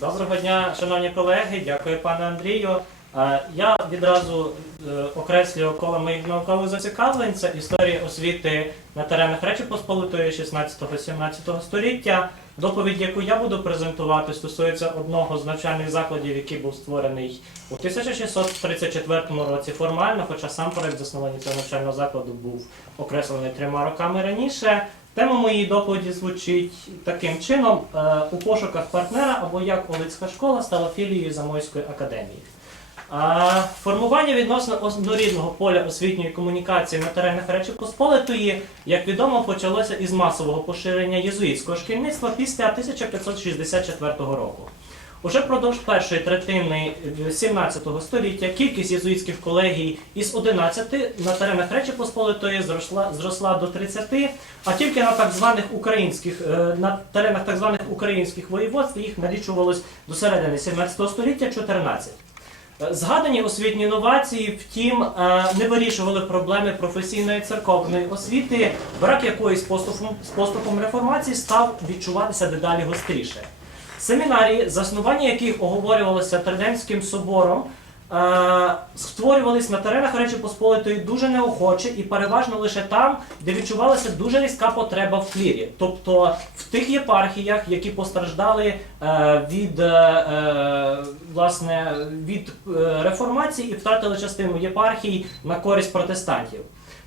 Доброго дня, шановні колеги, дякую пане Андрію. Е, Я відразу е, окреслюю коло моїх наукових зацікавлень. Це історія освіти на теренах Речі Посполитої 16-17 століття. Доповідь, яку я буду презентувати, стосується одного з навчальних закладів, який був створений у 1634 році формально, хоча сам проект заснування цього навчального закладу був окреслений трьома роками раніше. Тема моєї доповіді звучить таким чином: е, у пошуках партнера або як Олицька школа стала філією Замойської академії. Формування відносно однорідного поля освітньої комунікації на теренах Речі Посполитої, як відомо, почалося із масового поширення єзуїтського шкільництва після 1564 року. Уже впродовж першої третини 17 століття кількість єзуїтських колегій із 11 на теренах Речі Посполитої зросла, зросла до 30, а тільки на так званих українських е, на теренах так званих українських воєводств їх налічувалось до середини 17 століття 14. Е, Згадані освітні новації, втім, е, не вирішували проблеми професійної церковної освіти, брак якої з поступом, з поступом реформації став відчуватися дедалі гостріше. Семінарії, заснування яких оговорювалося Триденським собором, е, створювались на теренах Речі Посполитої дуже неохоче і переважно лише там, де відчувалася дуже різка потреба в клірі, тобто в тих єпархіях, які постраждали е, від, е, е, власне, від е, реформації і втратили частину єпархій на користь протестантів.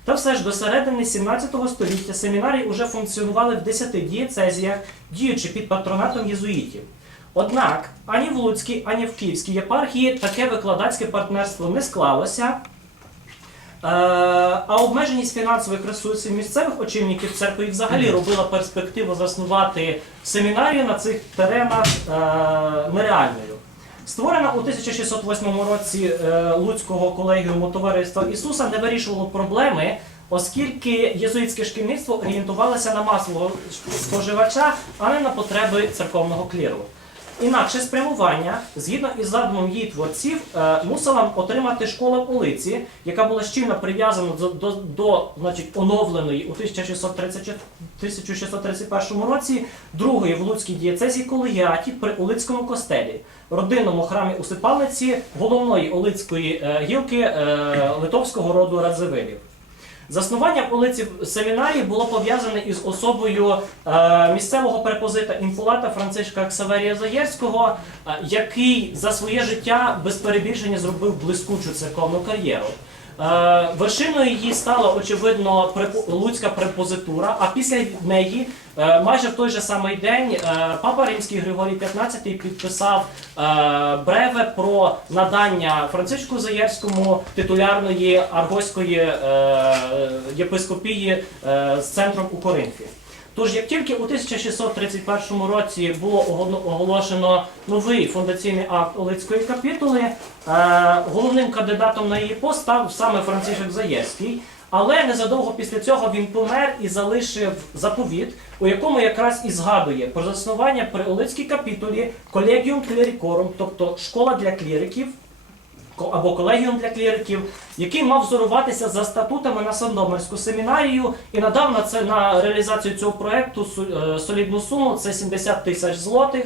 Та все ж до середини 17 століття семінарії вже функціонували в 10 дієцезіях, діючи під патронатом єзуїтів. Однак ані в Луцькій, ані в Київській єпархії таке викладацьке партнерство не склалося. Е, А обмеженість фінансових ресурсів місцевих очільників церкви взагалі робила перспективу заснувати семінарію на цих теренах е, нереальною. Створена у 1608 році е, Луцького колегіуму Товариства Ісуса не вирішувало проблеми, оскільки єзуїтське шкільництво орієнтувалося на масового споживача, а не на потреби церковного кліру. Інакше спрямування, згідно із задумом її творців, е, мусила отримати школа в Олиці, яка була щільно прив'язана до, до, до значить, оновленої у 1634 1631 році другої в Луцькій дієцезії колегіаті при Олицькому костелі, родинному храмі Усипальниці головної Олицької е, гілки е, литовського роду Радзивилів. Заснування в Олиці семінарії було пов'язане із особою е, місцевого препозита інфулата Францишка Ксаверія Заєрського, е, який за своє життя без перебільшення зробив блискучу церковну кар'єру. Е, вершиною її стала очевидно Луцька препозитура, а після неї, е, майже в той же самий день, е, папа Римський Григорій XV підписав бреве про надання Францишку Заєрському титулярної аргоської єпископії з центром у Коринфі. Тож, як тільки у 1631 році було оголошено новий фундаційний акт Олицької капітули, е, головним кандидатом на її пост став саме Францишек Заєвський. Але незадовго після цього він помер і залишив заповіт, у якому якраз і згадує про заснування при Олицькій капітулі Collegium Clericorum, тобто школа для кліриків, або колегіум для кліриків, який мав взоруватися за статутами на Сандомирську семінарію і надав на це на реалізацію цього проекту су- е, солідну суму це 70 тисяч злотих.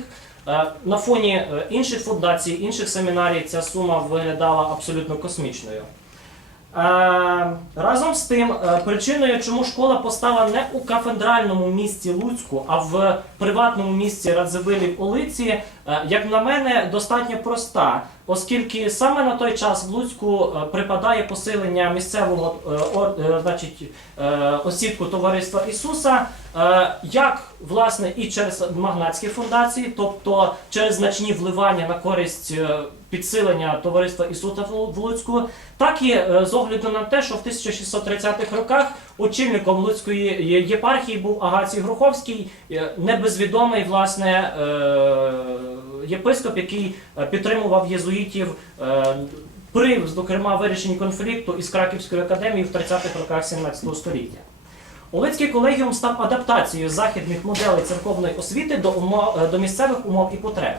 Е, На фоні е, інших фундацій, інших семінарій ця сума виглядала абсолютно космічною. Разом з тим, причиною, чому школа постала не у кафедральному місті Луцьку, а в приватному місті Радзивилів Олиці, е, як на мене, достатньо проста, оскільки саме на той час в Луцьку е, припадає посилення місцевого е, е, значить, осідку Товариства Ісуса, як власне і через магнатські фундації, тобто через значні вливання на користь підсилення Товариства Ісуса в Луцьку, так і з огляду на те, що в 1630-х роках очільником Луцької єпархії був Агацій Груховський, е, небезвідомий власне єпископ, який е, підтримував єзуїтів. е, При, зокрема, вирішенні конфлікту із Краківською академією в 30-х роках 17 століття. Олицький колегіум став адаптацією західних моделей церковної освіти до, умов, е, до місцевих умов і потреб.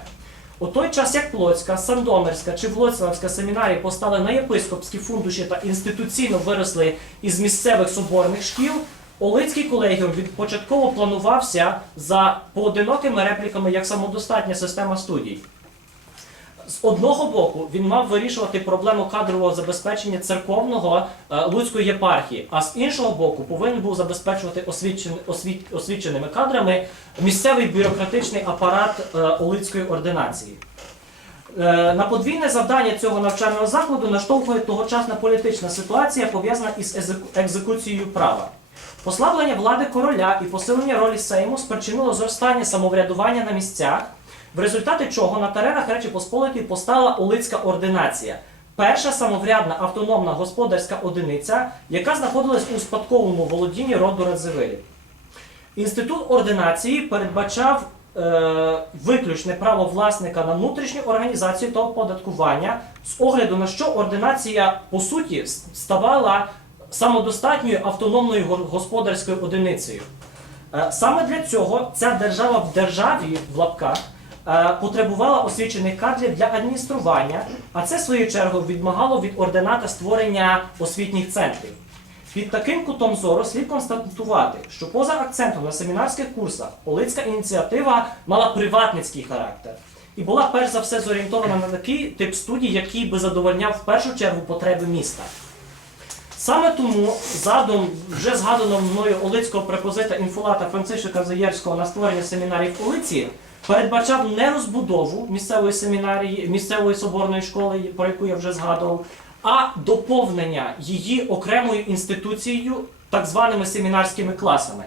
У той час, як Плотська, Сандомирська чи Влоцлавська семінарії постали на єпископські фундуші та інституційно виросли із місцевих соборних шкіл, Олицький колегіум початково планувався за поодинокими репліками як самодостатня система студій. З одного боку, він мав вирішувати проблему кадрового забезпечення церковного е, Луцької єпархії, а з іншого боку, повинен був забезпечувати освічен, освіт, освіченими кадрами місцевий бюрократичний апарат е, Олицької ординації. Е, На подвійне завдання цього навчального закладу наштовхує тогочасна політична ситуація, пов'язана із екзекуцією права. Послаблення влади короля і посилення ролі Сейму спричинило зростання самоврядування на місцях, в результаті чого на теренах Речі Посполитої постала Олицька ординація, перша самоврядна автономна господарська одиниця, яка знаходилась у спадковому володінні роду Радзивилів. Інститут ординації передбачав е, виключне право власника на внутрішню організацію та оподаткування, з огляду на що ординація по суті ставала самодостатньою автономною господарською одиницею. Е, Саме для цього ця держава в державі в лапках е, потребувала освічених кадрів для адміністрування, а це, в свою чергу, відмагало від ордината створення освітніх центрів. Під таким кутом зору слід констатувати, що поза акцентом на семінарських курсах Олицька ініціатива мала приватницький характер і була перш за все зорієнтована на такий тип студій, який би задовольняв в першу чергу потреби міста. Саме тому задум вже згаданого мною Олицького препозита інфулата Францишика Заєрського на створення семінарів в Олиці передбачав не розбудову місцевої семінарії, місцевої соборної школи, про яку я вже згадував, а доповнення її окремою інституцією, так званими семінарськими класами.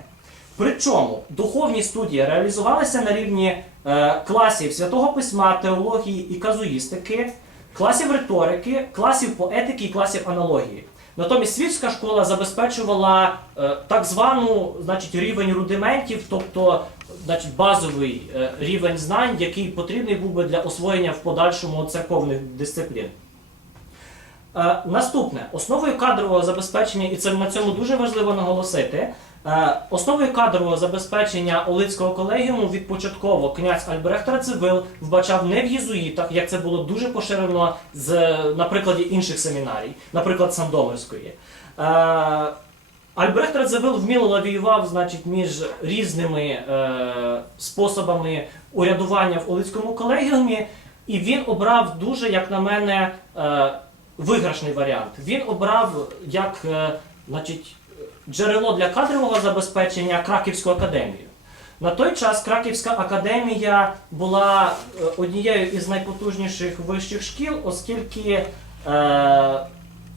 Причому духовні студії реалізувалися на рівні е, класів святого письма, теології і казуїстики, класів риторики, класів поетики і класів аналогії. Натомість світська школа забезпечувала е, так звану значить, рівень рудиментів, тобто значить, базовий е, рівень знань, який потрібний був би для освоєння в подальшому церковних дисциплін. Е, наступне основою кадрового забезпечення, і це на цьому дуже важливо наголосити. Е, Основою кадрового забезпечення Олицького колегіуму від початково князь Альбрехт Рацивил вбачав не в єзуїтах, як це було дуже поширено з, на прикладі інших семінарій, наприклад, Сандомирської. Е, Альбрехт Радзивил вміло лавіював значить, між різними е, способами урядування в Олицькому колегіумі, і він обрав дуже, як на мене, виграшний варіант. Він обрав як значить, джерело для кадрового забезпечення Краківську академію. На той час Краківська академія була е, однією із найпотужніших вищих шкіл, оскільки е,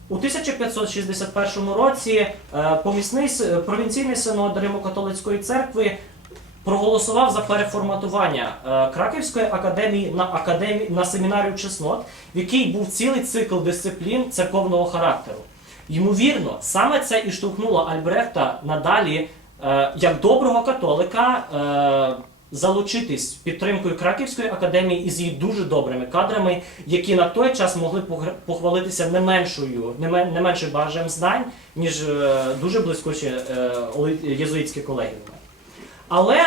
у 1561 році е, помісний провінційний синод Римо-католицької церкви проголосував за переформатування е, Краківської академії на академі на семінарію чеснот, в якій був цілий цикл дисциплін церковного характеру. Ймовірно, саме це і штовхнуло Альбрехта надалі, е, як доброго католика, е, залучитись підтримкою Краківської академії із її дуже добрими кадрами, які на той час могли похвалитися не меншою, не, мен- не меншим бажанням знань, ніж е, дуже блискучі е, єзуїтські колегіуми. Але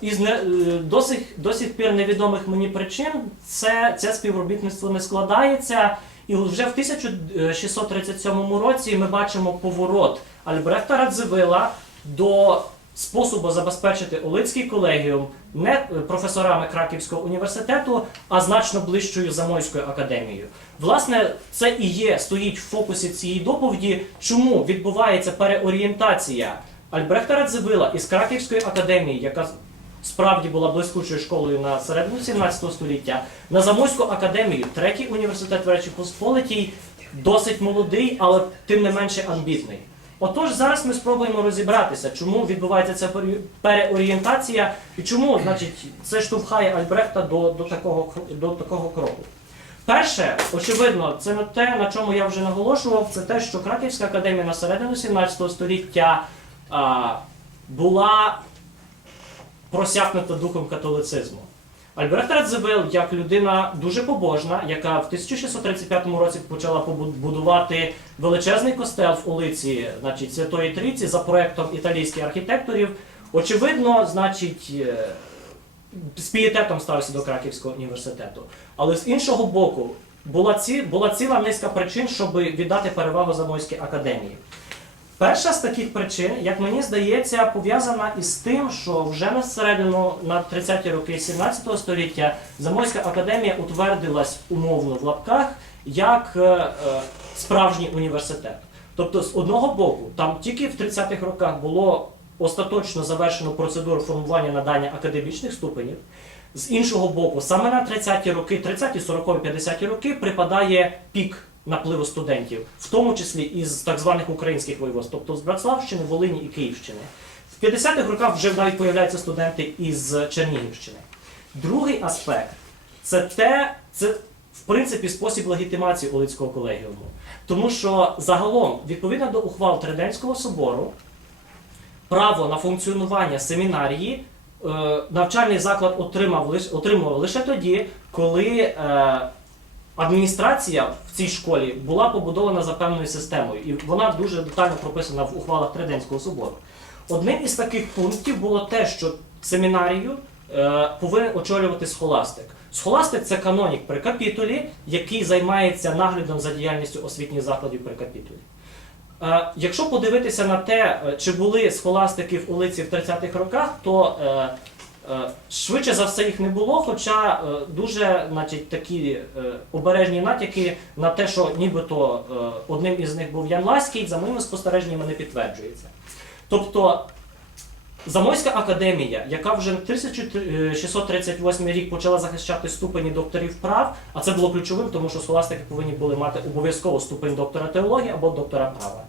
із не, до, сих, до сих пір невідомих мені причин це, це співробітництво не складається. І вже в 1637 році ми бачимо поворот Альбрехта Радзивила до способу забезпечити Олицький колегіум не професорами Краківського університету, а значно ближчою Замойською академією. Власне, це і є стоїть в фокусі цієї доповіді, чому відбувається переорієнтація Альбрехта Радзивила із Краківської академії, яка справді була блискучою школою на середину 17 століття, на Замойську академію, третій університет в Речі Посполитій, досить молодий, але тим не менше амбітний. Отож, зараз ми спробуємо розібратися, чому відбувається ця переорієнтація і чому, значить, це штовхає Альбрехта до, до, такого, до такого кроку. Перше, очевидно, це не те, на чому я вже наголошував, це те, що Краківська академія на середину 17 століття а, була просякнута духом католицизму. Альберт Радзивил, як людина дуже побожна, яка в 1635 році почала побудувати величезний костел в Олиці, значить, Святої Трійці за проектом італійських архітекторів, очевидно, значить, е, з пієтетом ставився до Краківського університету. Але з іншого боку, була, ці, була ціла низка причин, щоб віддати перевагу Замойській академії. Перша з таких причин, як мені здається, пов'язана із тим, що вже на середину на 30-ті роки 17 століття Замойська академія утвердилась умовно в лапках як е, е, справжній університет. Тобто, з одного боку, там тільки в 30-х роках було остаточно завершено процедуру формування надання академічних ступенів. З іншого боку, саме на 30-ті роки, 30-ті, 40-ті, 50-ті роки припадає пік напливу студентів, в тому числі із так званих українських воєводств, тобто з Братславщини, Волині і Київщини. В 50-х роках вже навіть появляються студенти із Чернігівщини. Другий аспект це те, це в принципі спосіб легітимації Олицького колегіуму. Тому що загалом, відповідно до ухвал Триденського собору, право на функціонування семінарії е, навчальний заклад отримав отримував лише тоді, коли е, адміністрація в цій школі була побудована за певною системою, і вона дуже детально прописана в ухвалах Триденського собору. Одним із таких пунктів було те, що семінарію е, повинен очолювати схоластик. Схоластик це канонік при капітулі, який займається наглядом за діяльністю освітніх закладів при капітулі. Е, Якщо подивитися на те, е, чи були схоластики в Улиці в 30-х роках, то е, швидше за все їх не було, хоча е, дуже значить, такі е, обережні натяки на те, що нібито е, одним із них був Ян Ласький, за моїми спостереженнями не підтверджується. Тобто Замойська академія, яка вже 1638 рік почала захищати ступені докторів прав, а це було ключовим, тому що схоластики повинні були мати обов'язково ступень доктора теології або доктора права.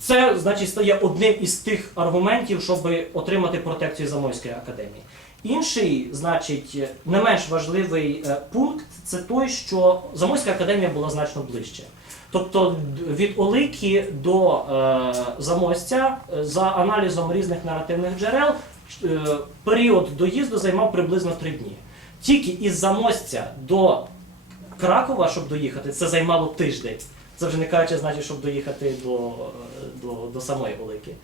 Це, значить, стає одним із тих аргументів, щоб отримати протекцію Замойської академії. Інший, значить, не менш важливий е, пункт це той, що Замойська академія була значно ближче. Тобто від Олики до е, Замостя е, за аналізом різних наративних джерел е, період доїзду займав приблизно три дні. Тільки із Замостя до Кракова, щоб доїхати, це займало тиждень. Це вже не кажучи, значить, щоб доїхати до, до, до самої Олики.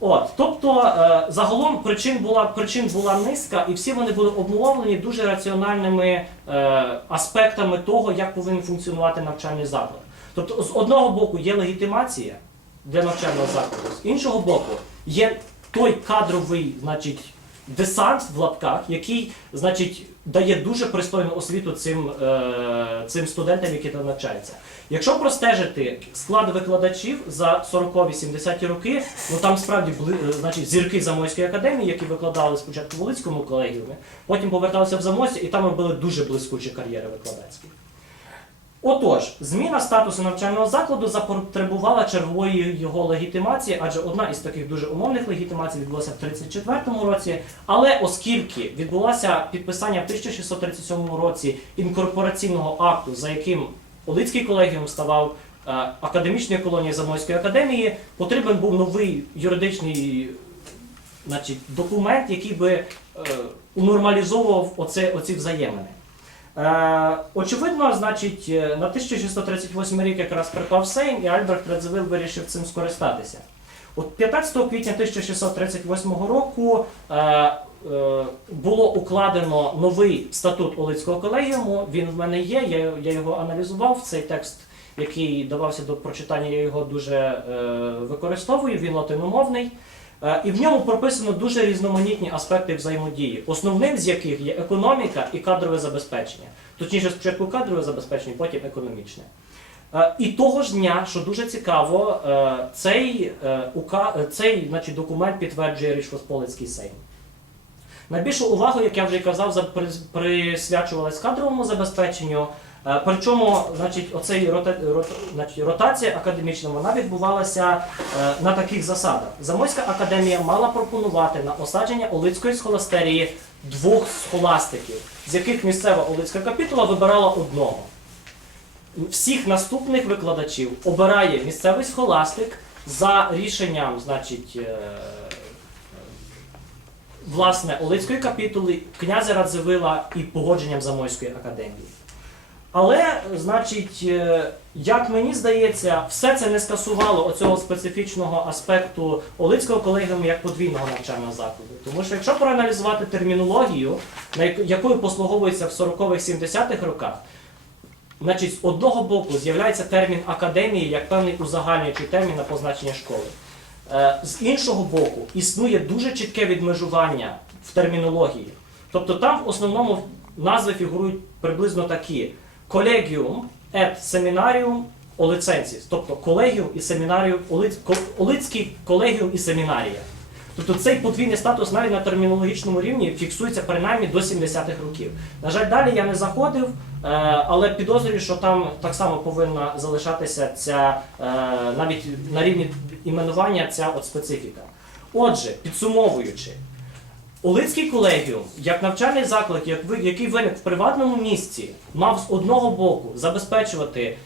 От, тобто, е, загалом причин була, причин була низка, і всі вони були обумовлені дуже раціональними е, аспектами того, як повинен функціонувати навчальний заклад. Тобто, з одного боку є легітимація для навчального закладу, з іншого боку, є той кадровий, значить, десант в лапках, який, значить, дає дуже пристойну освіту цим, е, цим студентам, які там навчаються. Якщо простежити склад викладачів за 40-70-ті роки, ну там справді були е, значить, зірки Замойської академії, які викладали спочатку в Волицькому колегіумі, потім поверталися в Замосі і там робили дуже блискучі кар'єри викладацькі. Отож, зміна статусу навчального закладу запотребувала чергової його легітимації, адже одна із таких дуже умовних легітимацій відбулася в 1934 році. Але оскільки відбулося підписання в 1637 році інкорпораційного акту, за яким Олицький колегіум ставав е, академічною колонією Замойської академії, потрібен був новий юридичний значить, документ, який би е, унормалізовував оце, оці взаємини. Е, очевидно, значить, е, на 1638 рік якраз припав Сейм, і Альберт Радзивил вирішив цим скористатися. От 15 квітня 1638 року е, було укладено новий статут Олицького колегіуму. Він в мене є, я, я його аналізував. Цей текст, який давався до прочитання, я його дуже використовую. Він латиномовний. Е, І в ньому прописано дуже різноманітні аспекти взаємодії, основним з яких є економіка і кадрове забезпечення. Точніше, спочатку кадрове забезпечення, потім економічне. Е, І того ж дня, що дуже цікаво, е, цей, цей значить, документ підтверджує Річ Посполицький Сейм. Найбільшу увагу, як я вже казав, за- присвячувалась кадровому забезпеченню. Е, Причому, значить, оцей рота, рота- значить, ротація академічна вона відбувалася е, на таких засадах. Замойська академія мала пропонувати на осадження Олицької схоластерії двох схоластиків, з яких місцева Олицька капітула вибирала одного. Всіх наступних викладачів обирає місцевий схоластик за рішенням, значить, е, власне, Олицької капітули, князя Радзивила і погодженням Замойської академії. Але, значить, е, як мені здається, все це не скасувало оцього специфічного аспекту Олицького колегіуму як подвійного навчального закладу. Тому що якщо проаналізувати термінологію, якою послуговується в 40-х 70-х роках, Значить, з одного боку з'являється термін академії як певний узагальнюючий термін на позначення школи. Е, З іншого боку, існує дуже чітке відмежування в термінології. Тобто там в основному назви фігурують приблизно такі: колегіум et семінаріум олиценсіс, тобто колегіум і семінаріум, Олиць- Олицький колегіум і семінарія. Тобто цей подвійний статус навіть на термінологічному рівні фіксується принаймні до 70-х років. На жаль, далі я не заходив, е, але підозрюю, що там так само повинна залишатися ця е, навіть на рівні іменування ця от специфіка. Отже, підсумовуючи, Олицький колегіум, як навчальний заклад, який виник в приватному місці, мав з одного боку забезпечувати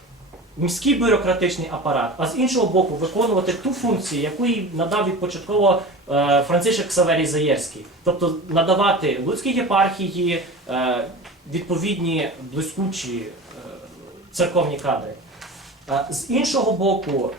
міський бюрократичний апарат, а з іншого боку виконувати ту функцію, яку їй надав відпочатково е, Францишек Ксаверій Заєрський, тобто надавати Луцькій єпархії е, відповідні блискучі е, церковні кадри. З іншого боку,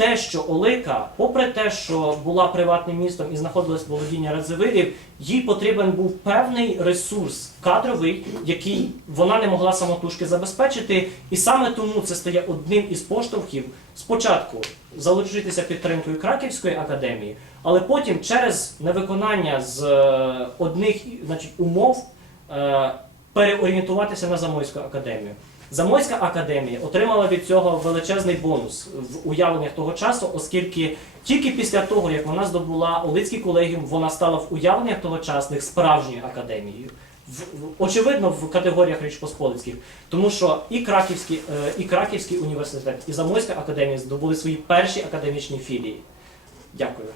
те, що Олика, попри те, що була приватним містом і знаходилась володіння Радзивилів, їй потрібен був певний ресурс кадровий, який вона не могла самотужки забезпечити. І саме тому це стає одним із поштовхів спочатку залучитися підтримкою Краківської академії, але потім через невиконання з е, одних значить, умов е, переорієнтуватися на Замойську академію. Замойська академія отримала від цього величезний бонус в уявленнях того часу, оскільки тільки після того, як вона здобула Олицький колегіум, вона стала в уявленнях тогочасних справжньою академією. В, очевидно, в категоріях Річ Посполицьких, тому що і Краківський, е, і Краківський університет, і Замойська академія здобули свої перші академічні філії. Дякую.